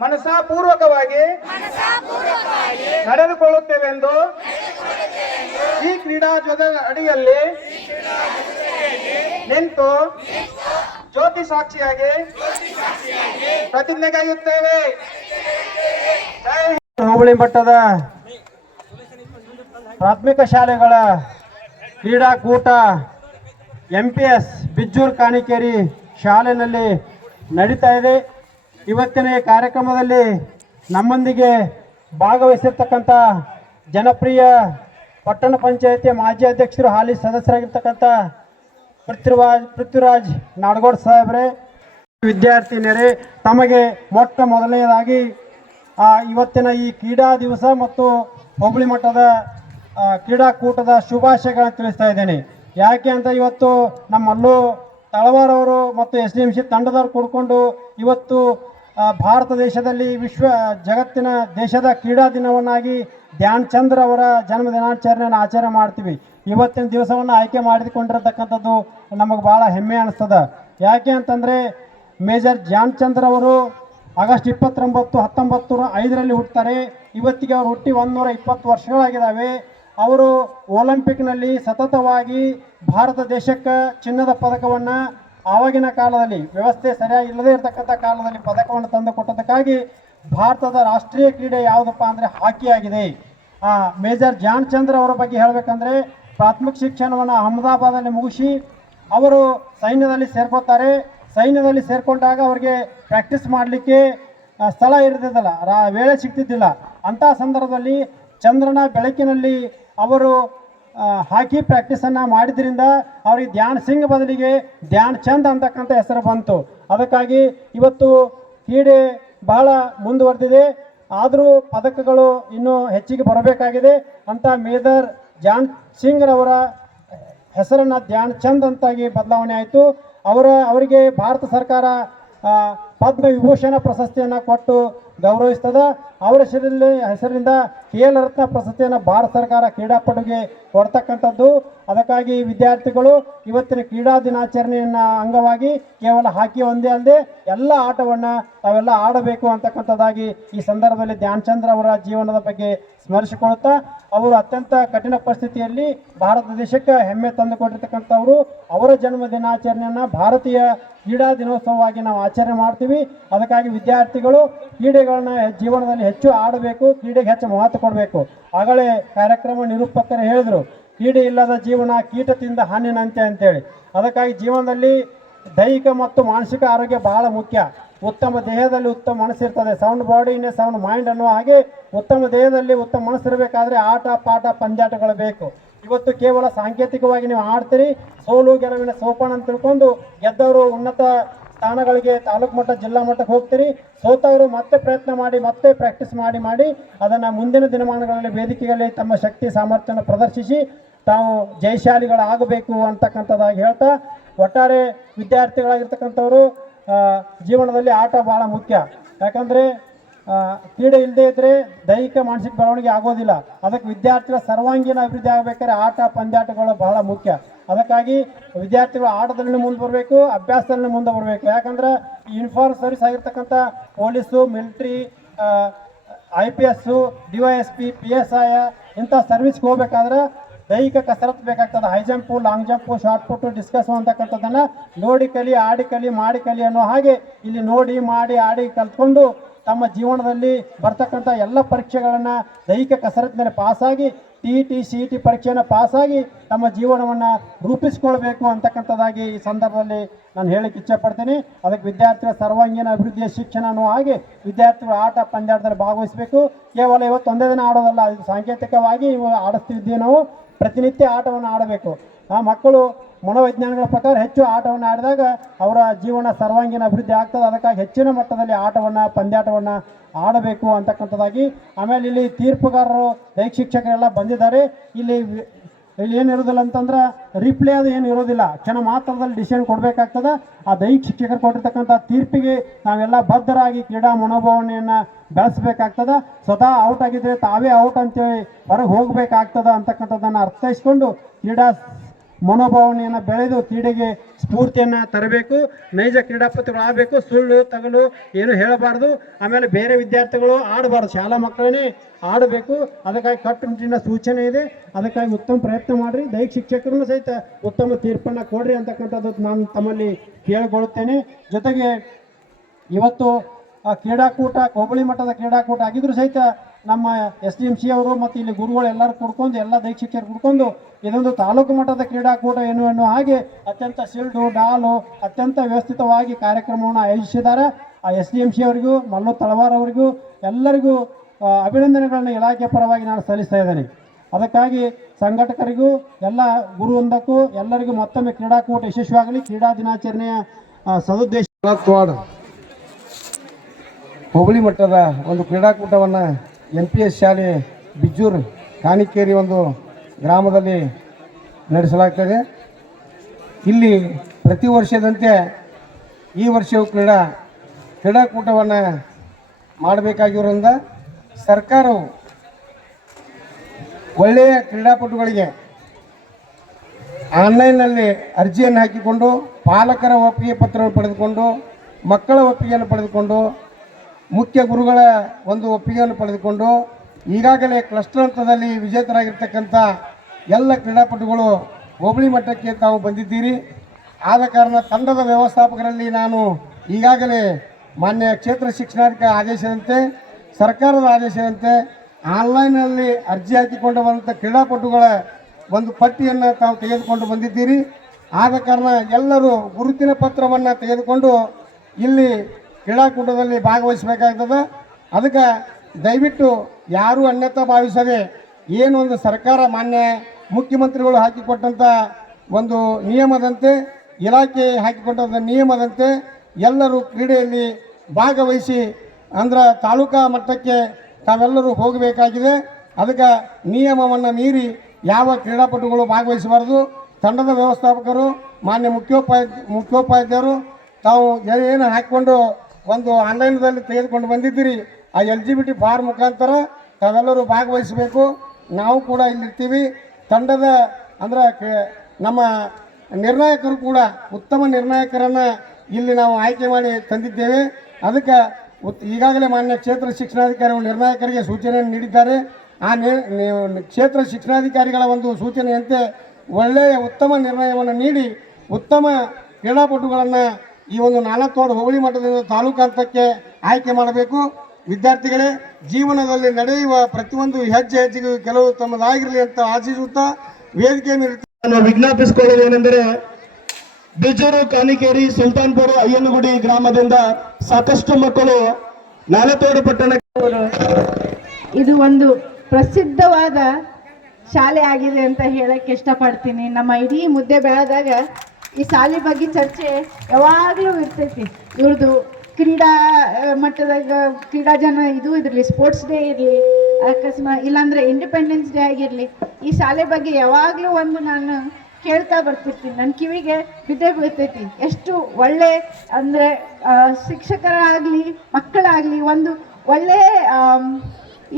ಮನಸಾಪೂರ್ವಕವಾಗಿ ನಡೆದುಕೊಳ್ಳುತ್ತೇವೆಂದು ಈ ಕ್ರೀಡಾ ಧ್ವಜದ ಅಡಿಯಲ್ಲಿ ನಿಂತು ಜ್ಯೋತಿ ಸಾಕ್ಷಿಯಾಗಿ ಪ್ರತಿಜ್ಞೆಗೈಯುತ್ತೇವೆ. ಹೋಬಳಿ ಮಟ್ಟದ ಪ್ರಾಥಮಿಕ ಶಾಲೆಗಳ ಕ್ರೀಡಾಕೂಟ MPS ಬಿಜ್ಜೂರು ಕಾಣಿಕೇರಿ ಶಾಲೆಯಲ್ಲಿ ನಡೀತಾ ಇದೆ. ಇವತ್ತಿನ ಈ ಕಾರ್ಯಕ್ರಮದಲ್ಲಿ ನಮ್ಮೊಂದಿಗೆ ಭಾಗವಹಿಸಿರ್ತಕ್ಕಂಥ ಜನಪ್ರಿಯ ಪಟ್ಟಣ ಪಂಚಾಯಿತಿಯ ಮಾಜಿ ಅಧ್ಯಕ್ಷರು ಹಾಲಿ ಸದಸ್ಯರಾಗಿರ್ತಕ್ಕಂಥ ಪೃಥ್ವಿರಾಜ್ ನಾಡಗೌಡ ಸಾಹೇಬ್ರೆ, ವಿದ್ಯಾರ್ಥಿನಿಯರೇ, ತಮಗೆ ಮೊಟ್ಟ ಮೊದಲನೆಯದಾಗಿ ಇವತ್ತಿನ ಈ ಕ್ರೀಡಾ ದಿವಸ ಮತ್ತು ಹೋಬಳಿ ಮಟ್ಟದ ಕ್ರೀಡಾಕೂಟದ ಶುಭಾಶಯಗಳನ್ನು ತಿಳಿಸ್ತಾ ಇದ್ದೇನೆ. ಯಾಕೆ ಅಂತ ಇವತ್ತು ನಮ್ಮಲ್ಲೂ ತಳವಾರವರು ಮತ್ತು SDMC ತಂಡದವರು ಕೂಡಿಕೊಂಡು ಇವತ್ತು ಭಾರತ ದೇಶದಲ್ಲಿ ಜಗತ್ತಿನ ದೇಶದ ಕ್ರೀಡಾ ದಿನವನ್ನಾಗಿ ಧ್ಯಾನ್ ಚಂದ್ರ ಅವರ ಜನ್ಮ ದಿನಾಚರಣೆಯನ್ನು ಆಚರಣೆ ಮಾಡ್ತೀವಿ. ಇವತ್ತಿನ ದಿವಸವನ್ನು ಆಯ್ಕೆ ಮಾಡಿಕೊಂಡಿರತಕ್ಕಂಥದ್ದು ನಮಗೆ ಭಾಳ ಹೆಮ್ಮೆ ಅನಿಸ್ತದ. ಯಾಕೆ ಅಂತಂದರೆ ಮೇಜರ್ ಧ್ಯಾನ್ ಚಂದ್ರ ಅವರು ಆಗಸ್ಟ್ 29, 1905ರಲ್ಲಿ ಹುಟ್ಟುತ್ತಾರೆ. ಇವತ್ತಿಗೆ ಅವರು ಹುಟ್ಟಿ 120 ವರ್ಷಗಳಾಗಿದ್ದಾವೆ. ಅವರು ಒಲಿಂಪಿಕ್ನಲ್ಲಿ ಸತತವಾಗಿ ಭಾರತ ದೇಶಕ್ಕೆ ಚಿನ್ನದ ಪದಕವನ್ನು ಆವಾಗಿನ ಕಾಲದಲ್ಲಿ ವ್ಯವಸ್ಥೆ ಸರಿಯಾಗಿ ಇಲ್ಲದೇ ಇರತಕ್ಕಂಥ ಕಾಲದಲ್ಲಿ ಪದಕವನ್ನು ತಂದು ಕೊಟ್ಟದಕ್ಕಾಗಿ ಭಾರತದ ರಾಷ್ಟ್ರೀಯ ಕ್ರೀಡೆ ಯಾವುದಪ್ಪ ಅಂದರೆ ಹಾಕಿ ಆಗಿದೆ. ಮೇಜರ್ ಧ್ಯಾನ್ ಚಂದ್ರ ಅವರ ಬಗ್ಗೆ ಹೇಳಬೇಕಂದ್ರೆ ಪ್ರಾಥಮಿಕ ಶಿಕ್ಷಣವನ್ನು ಅಹಮದಾಬಾದಲ್ಲಿ ಮುಗಿಸಿ ಅವರು ಸೈನ್ಯದಲ್ಲಿ ಸೇರ್ಕೋತಾರೆ. ಸೈನ್ಯದಲ್ಲಿ ಸೇರಿಕೊಂಡಾಗ ಅವರಿಗೆ ಪ್ರಾಕ್ಟೀಸ್ ಮಾಡಲಿಕ್ಕೆ ಸ್ಥಳ ಇರ್ತಿದ್ದಿಲ್ಲ, ವೇಳೆ ಸಿಗ್ತಿದ್ದಿಲ್ಲ. ಅಂಥ ಸಂದರ್ಭದಲ್ಲಿ ಚಂದ್ರನ ಬೆಳಕಿನಲ್ಲಿ ಅವರು ಹಾಕಿ ಪ್ರಾಕ್ಟೀಸನ್ನು ಮಾಡಿದ್ರಿಂದ ಅವರಿಗೆ ಧ್ಯಾನ್ ಸಿಂಗ್ ಬದಲಿಗೆ ಧ್ಯಾನ್ ಚಂದ್ ಅಂತಕ್ಕಂಥ ಹೆಸರು ಬಂತು. ಅದಕ್ಕಾಗಿ ಇವತ್ತು ಕ್ರೀಡೆ ಬಹಳ ಮುಂದುವರೆದಿದೆ. ಆದರೂ ಪದಕಗಳು ಇನ್ನೂ ಹೆಚ್ಚಿಗೆ ಬರಬೇಕಾಗಿದೆ ಅಂತ ಮೇಜರ್ ಧ್ಯಾನ್ ಸಿಂಗ್ರವರ ಹೆಸರನ್ನು ಧ್ಯಾನ್ ಚಂದ್ ಅಂತಾಗಿ ಬದಲಾವಣೆ ಆಯಿತು. ಅವರಿಗೆ ಭಾರತ ಸರ್ಕಾರ ಪದ್ಮವಿಭೂಷಣ ಪ್ರಶಸ್ತಿಯನ್ನು ಕೊಟ್ಟು ಗೌರವಿಸ್ತದ. ಅವರ ಹೆಸರಿನಿಂದ KL ರತ್ನ ಪ್ರಶಸ್ತಿಯನ್ನು ಭಾರತ ಸರ್ಕಾರ ಕ್ರೀಡಾಪಟುಗೆ ಕೊಡ್ತಕ್ಕಂಥದ್ದು. ಅದಕ್ಕಾಗಿ ವಿದ್ಯಾರ್ಥಿಗಳು ಇವತ್ತಿನ ಕ್ರೀಡಾ ದಿನಾಚರಣೆಯನ್ನು ಅಂಗವಾಗಿ ಕೇವಲ ಹಾಕಿ ಒಂದೇ ಅಲ್ಲದೆ ಎಲ್ಲ ಆಟವನ್ನು ತಾವೆಲ್ಲ ಆಡಬೇಕು ಅಂತಕ್ಕಂಥದ್ದಾಗಿ ಈ ಸಂದರ್ಭದಲ್ಲಿ ಧ್ಯಾನ್ ಚಂದ್ರ ಅವರ ಜೀವನದ ಬಗ್ಗೆ ಸ್ಮರಿಸಿಕೊಳ್ಳುತ್ತಾ, ಅವರು ಅತ್ಯಂತ ಕಠಿಣ ಪರಿಸ್ಥಿತಿಯಲ್ಲಿ ಭಾರತ ದೇಶಕ್ಕೆ ಹೆಮ್ಮೆ ತಂದುಕೊಟ್ಟಿರ್ತಕ್ಕಂಥವರು. ಅವರ ಜನ್ಮ ದಿನಾಚರಣೆಯನ್ನು ಭಾರತೀಯ ಕ್ರೀಡಾ ದಿನೋತ್ಸವವಾಗಿ ನಾವು ಆಚರಣೆ ಮಾಡ್ತೀವಿ. ಅದಕ್ಕಾಗಿ ವಿದ್ಯಾರ್ಥಿಗಳು ಕ್ರೀಡೆಗಳನ್ನ ಜೀವನದಲ್ಲಿ ಹೆಚ್ಚು ಆಡಬೇಕು, ಕ್ರೀಡೆಗೆ ಹೆಚ್ಚು ಮಹತ್ವ ಕೊಡಬೇಕು. ಆಗಲೇ ಕಾರ್ಯಕ್ರಮ ನಿರೂಪಕರು ಹೇಳಿದರು, ಕ್ರೀಡೆ ಇಲ್ಲದ ಜೀವನ ಕೀಟ ತಿಂದ ಹಾನಿನಂತೆ ಅಂತೇಳಿ. ಅದಕ್ಕಾಗಿ ಜೀವನದಲ್ಲಿ ದೈಹಿಕ ಮತ್ತು ಮಾನಸಿಕ ಆರೋಗ್ಯ ಬಹಳ ಮುಖ್ಯ. ಉತ್ತಮ ದೇಹದಲ್ಲಿ ಉತ್ತಮ ಮನಸ್ಸಿರ್ತದೆ, sound body in a sound mind ಅನ್ನೋ ಹಾಗೆ ಉತ್ತಮ ದೇಹದಲ್ಲಿ ಉತ್ತಮ ಮನಸ್ಸಿರಬೇಕಾದ್ರೆ ಆಟ ಪಾಠ ಪಂದ್ಯಾಟಗಳು ಬೇಕು. ಇವತ್ತು ಕೇವಲ ಸಾಂಕೇತಿಕವಾಗಿ ನೀವು ಆಡ್ತೀರಿ, ಸೋಲು ಗೆಲುವಿನ ಸೋಪಾನ ಅಂತ ತಿಳ್ಕೊಂಡು ಗೆದ್ದವರು ಉನ್ನತ ಸ್ಥಾನಗಳಿಗೆ ತಾಲೂಕು ಮಟ್ಟ ಜಿಲ್ಲಾ ಮಟ್ಟಕ್ಕೆ ಹೋಗ್ತೀರಿ, ಸೋತವರು ಮತ್ತೆ ಪ್ರಯತ್ನ ಮಾಡಿ ಮತ್ತೆ ಪ್ರಾಕ್ಟೀಸ್ ಮಾಡಿ ಅದನ್ನು ಮುಂದಿನ ದಿನಮಾನಗಳಲ್ಲಿ ವೇದಿಕೆಯಲ್ಲಿ ತಮ್ಮ ಶಕ್ತಿ ಸಾಮರ್ಥ್ಯವನ್ನು ಪ್ರದರ್ಶಿಸಿ ತಾವು ಜಯಶಾಲಿಗಳಾಗಬೇಕು ಅಂತಕ್ಕಂಥದ್ದಾಗಿ ಹೇಳ್ತಾ, ಒಟ್ಟಾರೆ ವಿದ್ಯಾರ್ಥಿಗಳಾಗಿರ್ತಕ್ಕಂಥವರು ಜೀವನದಲ್ಲಿ ಆಟ ಭಾಳ ಮುಖ್ಯ. ಯಾಕಂದರೆ ಕ್ರೀಡೆ ಇಲ್ಲದೇ ಇದ್ದರೆ ದೈಹಿಕ ಮಾನಸಿಕ ಬೆಳವಣಿಗೆ ಆಗೋದಿಲ್ಲ. ಅದಕ್ಕೆ ವಿದ್ಯಾರ್ಥಿಗಳ ಸರ್ವಾಂಗೀಣ ಅಭಿವೃದ್ಧಿ ಆಗಬೇಕಾದ್ರೆ ಆಟ ಪಂದ್ಯಾಟಗಳು ಬಹಳ ಮುಖ್ಯ. ಅದಕ್ಕಾಗಿ ವಿದ್ಯಾರ್ಥಿಗಳು ಆಟದಲ್ಲಿ ಮುಂದೆ ಬರಬೇಕು, ಅಭ್ಯಾಸದಲ್ಲಿ ಮುಂದೆ ಬರಬೇಕು. ಯಾಕಂದ್ರೆ ಯೂನಿಫಾರ್ಮ್ ಸರ್ವಿಸ್ ಆಗಿರ್ತಕ್ಕಂಥ police, military, IPS, DYSP, PSI ಇಂಥ ಸರ್ವಿಸ್ಗೆ ಹೋಗ್ಬೇಕಾದ್ರೆ ದೈಹಿಕ ಕಸರತ್ತು ಬೇಕಾಗ್ತದೆ. High jump, long jump, short put, discus ಅಂತಕ್ಕಂಥದ್ದನ್ನು ನೋಡಿ ಕಲಿ, ಆಡಿ ಕಲಿ, ಮಾಡಿ ಕಲಿ ಅನ್ನೋ ಹಾಗೆ ಇಲ್ಲಿ ನೋಡಿ ಮಾಡಿ ಆಡಿ ಕಲ್ತ್ಕೊಂಡು ತಮ್ಮ ಜೀವನದಲ್ಲಿ ಬರ್ತಕ್ಕಂಥ ಎಲ್ಲ ಪರೀಕ್ಷೆಗಳನ್ನು ದೈಹಿಕ ಕಸರತ್ತಿನಲ್ಲಿ ಪಾಸಾಗಿ TET CET ಪರೀಕ್ಷೆಯನ್ನು ಪಾಸಾಗಿ ತಮ್ಮ ಜೀವನವನ್ನು ರೂಪಿಸ್ಕೊಳ್ಬೇಕು ಅಂತಕ್ಕಂಥದ್ದಾಗಿ ಈ ಸಂದರ್ಭದಲ್ಲಿ ನಾನು ಹೇಳಕ್ಕೆ ಇಚ್ಛೆಪಡ್ತೀನಿ. ಅದಕ್ಕೆ ವಿದ್ಯಾರ್ಥಿಗಳ ಸರ್ವಾಂಗೀಣ ಅಭಿವೃದ್ಧಿಯ ಶಿಕ್ಷಣನೂ ಹಾಗೆ ವಿದ್ಯಾರ್ಥಿಗಳು ಆಟ ಪಂದ್ಯಾಟದಲ್ಲಿ ಭಾಗವಹಿಸಬೇಕು. ಕೇವಲ ಇವತ್ತು ಒಂದೇ ದಿನ ಆಡೋದಲ್ಲ, ಇದು ಸಾಂಕೇತಿಕವಾಗಿ ಆಡಿಸ್ತಿದ್ದೀವಿ. ನಾವು ಪ್ರತಿನಿತ್ಯ ಆಟವನ್ನು ಆಡಬೇಕು. ಆ ಮಕ್ಕಳು ಮನೋವೈಜ್ಞಾನಿಗಳ ಪ್ರಕಾರ ಹೆಚ್ಚು ಆಟವನ್ನು ಆಡಿದಾಗ ಅವರ ಜೀವನ ಸರ್ವಾಂಗೀಣ ಅಭಿವೃದ್ಧಿ ಆಗ್ತದೆ. ಅದಕ್ಕಾಗಿ ಹೆಚ್ಚಿನ ಮಟ್ಟದಲ್ಲಿ ಆಟವನ್ನು ಪಂದ್ಯಾಟವನ್ನು ಆಡಬೇಕು ಅಂತಕ್ಕಂಥದ್ದಾಗಿ. ಆಮೇಲೆ ಇಲ್ಲಿ ತೀರ್ಪುಗಾರರು ದೈಹಿಕ ಶಿಕ್ಷಕರೆಲ್ಲ ಬಂದಿದ್ದಾರೆ. ಇಲ್ಲಿ ಏನಿರೋದಿಲ್ಲ ಅಂತಂದ್ರೆ ರಿಪ್ಲೇ ಅದು ಏನು ಇರೋದಿಲ್ಲ, ಕ್ಷಣ ಮಾತ್ರದಲ್ಲಿ ಡಿಸಿಷನ್ ಕೊಡಬೇಕಾಗ್ತದೆ. ಆ ದೈಹಿಕ ಶಿಕ್ಷಕರು ಕೊಟ್ಟಿರ್ತಕ್ಕಂಥ ತೀರ್ಪಿಗೆ ನಾವೆಲ್ಲ ಬದ್ಧರಾಗಿ ಕ್ರೀಡಾ ಮನೋಭಾವನೆಯನ್ನು ಬೆಳೆಸಬೇಕಾಗ್ತದೆ. ಸ್ವತಃ ಔಟ್ ಆಗಿದ್ದರೆ ತಾವೇ ಔಟ್ ಅಂತೇಳಿ ಹೊರಗೆ ಹೋಗಬೇಕಾಗ್ತದೆ ಅಂತಕ್ಕಂಥದ್ದನ್ನು ಅರ್ಥೈಸ್ಕೊಂಡು ಕ್ರೀಡಾ ಮನೋಭಾವನೆಯನ್ನು ಬೆಳೆದು ಕ್ರೀಡೆಗೆ ಸ್ಫೂರ್ತಿಯನ್ನು ತರಬೇಕು. ನೈಜ ಕ್ರೀಡಾಪಟುಗಳಾಗಬೇಕು. ಸುಳ್ಳು ತಗಲು ಏನು ಹೇಳಬಾರ್ದು. ಆಮೇಲೆ ಬೇರೆ ವಿದ್ಯಾರ್ಥಿಗಳು ಆಡಬಾರ್ದು, ಶಾಲಾ ಮಕ್ಕಳನ್ನೇ ಆಡಬೇಕು. ಅದಕ್ಕಾಗಿ ಕಟ್ಟುನಿಟ್ಟಿನ ಸೂಚನೆ ಇದೆ. ಅದಕ್ಕಾಗಿ ಉತ್ತಮ ಪ್ರಯತ್ನ ಮಾಡಿರಿ. ದೈಹಿಕ ಶಿಕ್ಷಕರನ್ನು ಸಹಿತ ಉತ್ತಮ ತೀರ್ಪನ್ನು ಕೊಡ್ರಿ ಅಂತಕ್ಕಂಥದ್ದು ನಾನು ತಮ್ಮಲ್ಲಿ ಕೇಳಿಕೊಳ್ಳುತ್ತೇನೆ. ಜೊತೆಗೆ ಇವತ್ತು ಆ ಕ್ರೀಡಾಕೂಟ ಹೋಬಳಿ ಮಟ್ಟದ ಕ್ರೀಡಾಕೂಟ ಆಗಿದ್ರು ಸಹಿತ ನಮ್ಮ SDMC ಅವರು ಮತ್ತು ಇಲ್ಲಿ ಗುರುಗಳು ಎಲ್ಲರೂ ಕುಡ್ಕೊಂಡು ಎಲ್ಲ ದೈಹಿಕ ಶಿಕ್ಷಕರು ಕುಡ್ಕೊಂಡು ಇದೊಂದು ತಾಲೂಕು ಮಟ್ಟದ ಕ್ರೀಡಾಕೂಟ ಎನ್ನುವ ಹಾಗೆ ಅತ್ಯಂತ ಶಿಲ್ಡು ಡಾಲು ಅತ್ಯಂತ ವ್ಯವಸ್ಥಿತವಾಗಿ ಕಾರ್ಯಕ್ರಮವನ್ನು ಆಯೋಜಿಸಿದ್ದಾರೆ. ಆ SDMC ಅವರಿಗೂ ಮಲ್ಲು ತಳವಾರ್ ಅವರಿಗೂ ಎಲ್ಲರಿಗೂ ಅಭಿನಂದನೆಗಳನ್ನು ಇಲಾಖೆ ಪರವಾಗಿ ನಾನು ಸಲ್ಲಿಸ್ತಾ ಇದ್ದೇನೆ. ಅದಕ್ಕಾಗಿ ಸಂಘಟಕರಿಗೂ ಎಲ್ಲ ಗುರುವೃಂದಕ್ಕೂ ಎಲ್ಲರಿಗೂ ಮತ್ತೊಮ್ಮೆ ಕ್ರೀಡಾಕೂಟ ಯಶಸ್ವಿಯಾಗಲಿ. ಕ್ರೀಡಾ ದಿನಾಚರಣೆಯ ಸದುದ್ದೇಶ ಹೋಬಳಿ ಮಟ್ಟದ ಒಂದು ಕ್ರೀಡಾಕೂಟವನ್ನು NPS ಶಾಲೆ ಬಿಜ್ಜೂರು ಕಾಣಿಕೇರಿ ಒಂದು ಗ್ರಾಮದಲ್ಲಿ ನಡೆಸಲಾಗ್ತದೆ. ಇಲ್ಲಿ ಪ್ರತಿ ವರ್ಷದಂತೆ ಈ ವರ್ಷವೂ ಕ್ರೀಡಾಕೂಟವನ್ನು ಮಾಡಬೇಕಾಗಿರೋದ್ರಿಂದ ಸರ್ಕಾರವು ಒಳ್ಳೆಯ ಕ್ರೀಡಾಪಟುಗಳಿಗೆ ಆನ್ಲೈನ್ನಲ್ಲಿ ಅರ್ಜಿಯನ್ನು ಹಾಕಿಕೊಂಡು ಪಾಲಕರ ಒಪ್ಪಿಗೆ ಪತ್ರವನ್ನು ಪಡೆದುಕೊಂಡು ಮಕ್ಕಳ ಒಪ್ಪಿಗೆಯನ್ನು ಪಡೆದುಕೊಂಡು ಮುಖ್ಯ ಗುರುಗಳ ಒಂದು ಒಪ್ಪಿಗೆಯನ್ನು ಪಡೆದುಕೊಂಡು ಈಗಾಗಲೇ ಕ್ಲಸ್ಟರ್ ಹಂತದಲ್ಲಿ ವಿಜೇತರಾಗಿರ್ತಕ್ಕಂಥ ಎಲ್ಲ ಕ್ರೀಡಾಪಟುಗಳು ಹೋಬಳಿ ಮಟ್ಟಕ್ಕೆ ತಾವು ಬಂದಿದ್ದೀರಿ. ಆದ ಕಾರಣ ತಂಡದ ವ್ಯವಸ್ಥಾಪಕರಲ್ಲಿ ನಾನು ಈಗಾಗಲೇ ಮಾನ್ಯ ಕ್ಷೇತ್ರ ಶಿಕ್ಷಣಾಧಿಕಾರಿ ಆದೇಶದಂತೆ ಸರ್ಕಾರದ ಆದೇಶದಂತೆ ಆನ್ಲೈನ್ನಲ್ಲಿ ಅರ್ಜಿ ಹಾಕಿಕೊಂಡು ಬಂದಂಥ ಕ್ರೀಡಾಪಟುಗಳ ಒಂದು ಪಟ್ಟಿಯನ್ನು ತಾವು ತೆಗೆದುಕೊಂಡು ಬಂದಿದ್ದೀರಿ. ಆದ ಕಾರಣ ಎಲ್ಲರೂ ಗುರುತಿನ ಪತ್ರವನ್ನು ತೆಗೆದುಕೊಂಡು ಇಲ್ಲಿ ಕ್ರೀಡಾಕೂಟದಲ್ಲಿ ಭಾಗವಹಿಸಬೇಕಾಗ್ತದೆ. ಅದಕ್ಕೆ ದಯವಿಟ್ಟು ಯಾರೂ ಅನ್ಯತಾ ಭಾವಿಸದೆ ಏನು ಒಂದು ಸರ್ಕಾರ ಮಾನ್ಯ ಮುಖ್ಯಮಂತ್ರಿಗಳು ಹಾಕಿಕೊಟ್ಟಂಥ ಒಂದು ನಿಯಮದಂತೆ ಇಲಾಖೆ ಹಾಕಿಕೊಟ್ಟಂಥ ನಿಯಮದಂತೆ ಎಲ್ಲರೂ ಕ್ರೀಡೆಯಲ್ಲಿ ಭಾಗವಹಿಸಿ ಅಂದ್ರೆ ತಾಲೂಕಾ ಮಟ್ಟಕ್ಕೆ ತಾವೆಲ್ಲರೂ ಹೋಗಬೇಕಾಗಿದೆ. ಅದಕ್ಕೆ ನಿಯಮವನ್ನು ಮೀರಿ ಯಾವ ಕ್ರೀಡಾಪಟುಗಳು ಭಾಗವಹಿಸಬಾರ್ದು. ತಂಡದ ವ್ಯವಸ್ಥಾಪಕರು ಮಾನ್ಯ ಮುಖ್ಯೋಪಾಧ್ಯಾಯರು ತಾವು ಏನು ಹಾಕಿಕೊಂಡು ಒಂದು ಆನ್ಲೈನ್ದಲ್ಲಿ ತೆಗೆದುಕೊಂಡು ಬಂದಿದ್ದೀರಿ. ಆ LGBT ಫಾರ್ಮ್ ಮುಖಾಂತರ ತಾವೆಲ್ಲರೂ ಭಾಗವಹಿಸಬೇಕು. ನಾವು ಕೂಡ ಇಲ್ಲಿರ್ತೀವಿ. ತಂಡದ ಅಂದ್ರೆ ನಮ್ಮ ನಿರ್ಣಾಯಕರು ಕೂಡ ಉತ್ತಮ ನಿರ್ಣಾಯಕರನ್ನು ಇಲ್ಲಿ ನಾವು ಆಯ್ಕೆ ಮಾಡಿ ತಂದಿದ್ದೇವೆ. ಅದಕ್ಕೆ ಈಗಾಗಲೇ ಮಾನ್ಯ ಕ್ಷೇತ್ರ ಶಿಕ್ಷಣಾಧಿಕಾರಿಗಳು ನಿರ್ಣಾಯಕರಿಗೆ ಸೂಚನೆಯನ್ನು ನೀಡಿದ್ದಾರೆ. ಆ ಕ್ಷೇತ್ರ ಶಿಕ್ಷಣಾಧಿಕಾರಿಗಳ ಒಂದು ಸೂಚನೆಯಂತೆ ಒಳ್ಳೆಯ ಉತ್ತಮ ನಿರ್ಣಯವನ್ನು ನೀಡಿ ಉತ್ತಮ ಕ್ರೀಡಾಪಟುಗಳನ್ನು ಈ ಒಂದು 4 ವಾರ್ಡ್ ಹೋಬಳಿ ಮಟ್ಟದಿಂದ ತಾಲೂಕು ಹಂತಕ್ಕೆ ಆಯ್ಕೆ ಮಾಡಬೇಕು. ವಿದ್ಯಾರ್ಥಿಗಳೇ, ಜೀವನದಲ್ಲಿ ನಡೆಯುವ ಪ್ರತಿಯೊಂದು ಹೆಜ್ಜೆಗೂ ಕೆಲವು ತಮ್ಮದಾಗಿರಲಿ ಅಂತ ಆಶಿಸುತ್ತಾ ವೇದಿಕೆಯನ್ನು ವಿಜ್ಞಾಪಿಸಿಕೊಳ್ಳುವುದೇನೆಂದರೆ ಬಿಜೂರು ಕಾನಿಕೇರಿ ಸುಲ್ತಾನ್ಪುರ ಅಯ್ಯನಗುಡಿ ಗ್ರಾಮದಿಂದ ಸಾಕಷ್ಟು ಮಕ್ಕಳು ನಾಲತೋಡು ಪಟ್ಟಣಕ್ಕೆ ಇದು ಒಂದು ಪ್ರಸಿದ್ಧವಾದ ಶಾಲೆ ಆಗಿದೆ ಅಂತ ಹೇಳಕ್ಕೆ ಇಷ್ಟಪಡ್ತೀನಿ. ನಮ್ಮ ಇಡೀ ಮುದ್ದೆ ಬೆಳೆದಾಗ ಈ ಶಾಲೆ ಬಗ್ಗೆ ಚರ್ಚೆ ಯಾವಾಗಲೂ ಇರ್ತೈತಿ. ಇವ್ರದ್ದು ಕ್ರೀಡಾ ಮಟ್ಟದಾಗ ಕ್ರೀಡಾ ಜನ ಇದು ಇದಿರಲಿ, ಸ್ಪೋರ್ಟ್ಸ್ ಡೇ ಇರಲಿ, ಅಕಸ್ಮಾತ್ ಇಲ್ಲಾಂದರೆ ಇಂಡಿಪೆಂಡೆನ್ಸ್ ಡೇ ಆಗಿರಲಿ, ಈ ಶಾಲೆ ಬಗ್ಗೆ ಯಾವಾಗಲೂ ಒಂದು ನಾನು ಕೇಳ್ತಾ ಬರ್ತಿರ್ತೀನಿ. ನನ್ನ ಕಿವಿಗೆ ಬಿದ್ದೇ ಬೀಳ್ತೈತಿ. ಎಷ್ಟು ಒಳ್ಳೆ ಅಂದರೆ ಶಿಕ್ಷಕರಾಗಲಿ ಮಕ್ಕಳಾಗಲಿ ಒಂದು ಒಳ್ಳೆ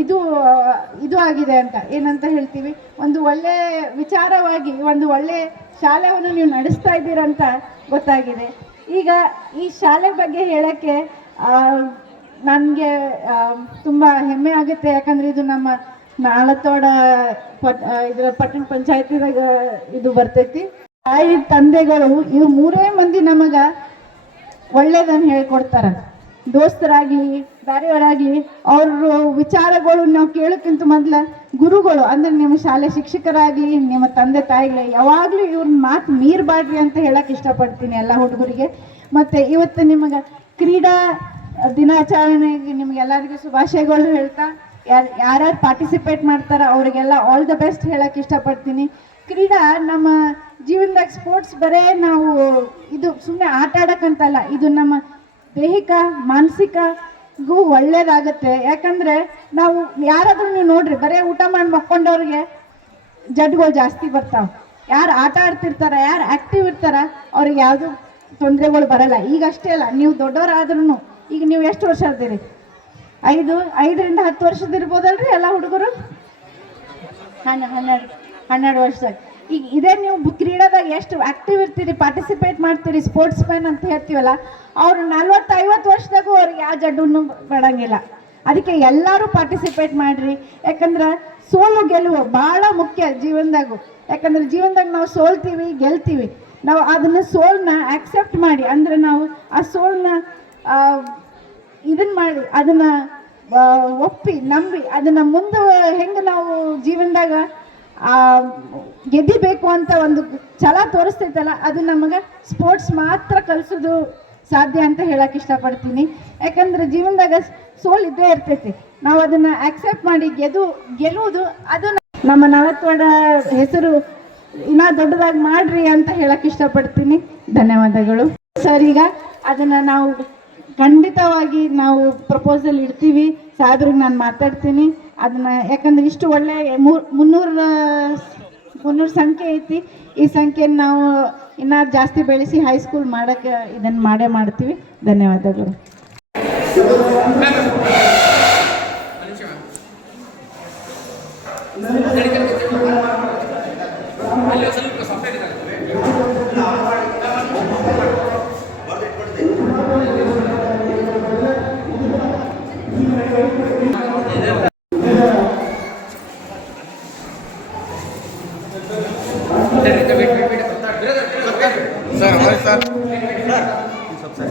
ಇದು ಆಗಿದೆ ಅಂತ ಏನಂತ ಹೇಳ್ತೀವಿ, ಒಂದು ಒಳ್ಳೆ ವಿಚಾರವಾಗಿ ಒಂದು ಒಳ್ಳೆ ಶಾಲೆಯನ್ನು ನೀವು ನಡೆಸ್ತಾ ಇದ್ದೀರಂತ ಗೊತ್ತಾಗಿದೆ. ಈಗ ಈ ಶಾಲೆ ಬಗ್ಗೆ ಹೇಳೋಕ್ಕೆ ನನಗೆ ತುಂಬ ಹೆಮ್ಮೆ ಆಗುತ್ತೆ. ಯಾಕಂದರೆ ಇದು ನಮ್ಮ ನಾಳತೋಡ ಇದರ ಪಟ್ಟಣ ಪಂಚಾಯತಿದಾಗ ಇದು ಬರ್ತೈತಿ. ತಾಯಿ ತಂದೆಗಳು ಇವು 3 ಮಂದಿ ನಮಗೆ ಒಳ್ಳೇದನ್ನು ಹೇಳ್ಕೊಡ್ತಾರೆ. ದೋಸ್ತರಾಗಲಿ ಬೇರೆಯವರಾಗಲಿ ಅವ್ರ ವಿಚಾರಗಳು ನಾವು ಕೇಳೋಕ್ಕಿಂತ ಮೊದಲು ಗುರುಗಳು ಅಂದರೆ ನಿಮ್ಮ ಶಾಲೆ ಶಿಕ್ಷಕರಾಗಲಿ ನಿಮ್ಮ ತಂದೆ ತಾಯಿಗಳೇ ಯಾವಾಗಲೂ ಇವ್ರನ್ನ ಮಾತು ಮೀರಬಾರ್ರಿ ಅಂತ ಹೇಳಕ್ಕೆ ಇಷ್ಟಪಡ್ತೀನಿ ಎಲ್ಲ ಹುಡುಗರಿಗೆ. ಮತ್ತು ಇವತ್ತು ನಿಮಗೆ ಕ್ರೀಡಾ ದಿನಾಚರಣೆಗೆ ನಿಮಗೆಲ್ಲರಿಗೂ ಶುಭಾಶಯಗಳು ಹೇಳ್ತಾ ಯಾರ್ಯಾರು ಪಾರ್ಟಿಸಿಪೇಟ್ ಮಾಡ್ತಾರ ಅವರಿಗೆಲ್ಲ ಆಲ್ ದ ಬೆಸ್ಟ್ ಹೇಳಕ್ಕೆ ಇಷ್ಟಪಡ್ತೀನಿ. ಕ್ರೀಡಾ ನಮ್ಮ ಜೀವನದಾಗ ಸ್ಪೋರ್ಟ್ಸ್ ಬರೇ ನಾವು ಇದು ಸುಮ್ಮನೆ ಆಟ ಆಡೋಕ್ಕಂತಲ್ಲ, ಇದು ನಮ್ಮ ದೈಹಿಕ ಮಾನಸಿಕಗೂ ಒಳ್ಳೇದಾಗುತ್ತೆ. ಯಾಕಂದರೆ ನಾವು ಯಾರಾದರೂ ನೀವು ನೋಡ್ರಿ ಬರೀ ಊಟ ಮಾಡಿ ಮಕ್ಕೊಂಡವ್ರಿಗೆ ಜಡ್ಗಳು ಜಾಸ್ತಿ ಬರ್ತಾವೆ. ಯಾರು ಆಟ ಆಡ್ತಿರ್ತಾರ ಯಾರು ಆ್ಯಕ್ಟಿವ್ ಇರ್ತಾರ ಅವ್ರಿಗೆ ಯಾವುದೂ ತೊಂದರೆಗಳು ಬರಲ್ಲ. ಈಗ ಅಷ್ಟೇ ಅಲ್ಲ, ನೀವು ದೊಡ್ಡವರಾದ್ರೂ ಈಗ ನೀವು ಎಷ್ಟು ವರ್ಷ ಇರ್ತೀರಿ? 5ರಿಂದ 10 ವರ್ಷದಿರ್ಬೋದಲ್ರಿ ಎಲ್ಲ ಹುಡುಗರು? 12 ವರ್ಷದಾಗ. ಈಗ ಇದೇ ನೀವು ಕ್ರೀಡಾದಾಗ ಎಷ್ಟು ಆ್ಯಕ್ಟಿವ್ ಇರ್ತೀರಿ, ಪಾರ್ಟಿಸಿಪೇಟ್ ಮಾಡ್ತೀರಿ, ಸ್ಪೋರ್ಟ್ಸ್ ಮ್ಯಾನ್ ಅಂತ ಹೇಳ್ತೀವಲ್ಲ, ಅವ್ರು 40-50 ವರ್ಷದಾಗೂ ಅವ್ರಿಗೆ ಯಾವ ಜಡ್ಡನ್ನು ಬರಂಗಿಲ್ಲ. ಅದಕ್ಕೆ ಎಲ್ಲರೂ ಪಾರ್ಟಿಸಿಪೇಟ್ ಮಾಡಿರಿ. ಯಾಕಂದ್ರೆ ಸೋಲು ಗೆಲುವು ಭಾಳ ಮುಖ್ಯ ಜೀವನದಾಗೂ. ಯಾಕಂದ್ರೆ ಜೀವನದಾಗ ನಾವು ಸೋಲ್ತೀವಿ ಗೆಲ್ತೀವಿ, ನಾವು ಅದನ್ನು ಸೋಲನ್ನ ಆಕ್ಸೆಪ್ಟ್ ಮಾಡಿ, ಅಂದರೆ ನಾವು ಆ ಸೋಲನ್ನ ಇದನ್ನು ಮಾಡಿ ಅದನ್ನು ಒಪ್ಪಿ ನಂಬಿ ಅದನ್ನು ಮುಂದೆ ಹೆಂಗೆ ನಾವು ಜೀವನದಾಗ ಗೆದ್ದಿಬೇಕು ಅಂತ ಒಂದು ಛಲ ತೋರಿಸ್ತೈತಲ್ಲ, ಅದು ನಮಗೆ ಸ್ಪೋರ್ಟ್ಸ್ ಮಾತ್ರ ಕಲಿಸೋದು ಸಾಧ್ಯ ಅಂತ ಹೇಳಕ್ಕೆ ಇಷ್ಟಪಡ್ತೀನಿ. ಯಾಕಂದ್ರೆ ಜೀವನದಾಗ ಸೋಲ್ ಇದ್ದೇ ಇರ್ತೈತಿ, ನಾವು ಅದನ್ನು ಆಕ್ಸೆಪ್ಟ್ ಮಾಡಿ ಗೆಲ್ಲುವುದು ಅದು ನಮ್ಮ ನಳತ್ವಾಡ ಹೆಸರು ಇನ್ನೂ ದೊಡ್ಡದಾಗಿ ಮಾಡ್ರಿ ಅಂತ ಹೇಳಕ್ಕೆ ಇಷ್ಟಪಡ್ತೀನಿ. ಧನ್ಯವಾದಗಳು ಸರ್. ಈಗ ಅದನ್ನು ನಾವು ಖಂಡಿತವಾಗಿ ನಾವು ಪ್ರಪೋಸಲ್ ಇಡ್ತೀವಿ, ಸಾದ್ರಿಗೆ ನಾನು ಮಾತಾಡ್ತೀನಿ ಅದನ್ನು. ಯಾಕಂದ್ರೆ ಇಷ್ಟು ಒಳ್ಳೆ 300 ಸಂಖ್ಯೆ ಐತಿ. ಈ ಸಂಖ್ಯೆನ ನಾವು ಇನ್ನೂ ಜಾಸ್ತಿ ಬೆಳೆಸಿ ಹೈಸ್ಕೂಲ್ ಮಾಡೋಕ್ಕೆ ಇದನ್ನು ಮಾಡ್ತೀವಿ. ಧನ್ಯವಾದಗಳು. सर हमारे साथ सब सर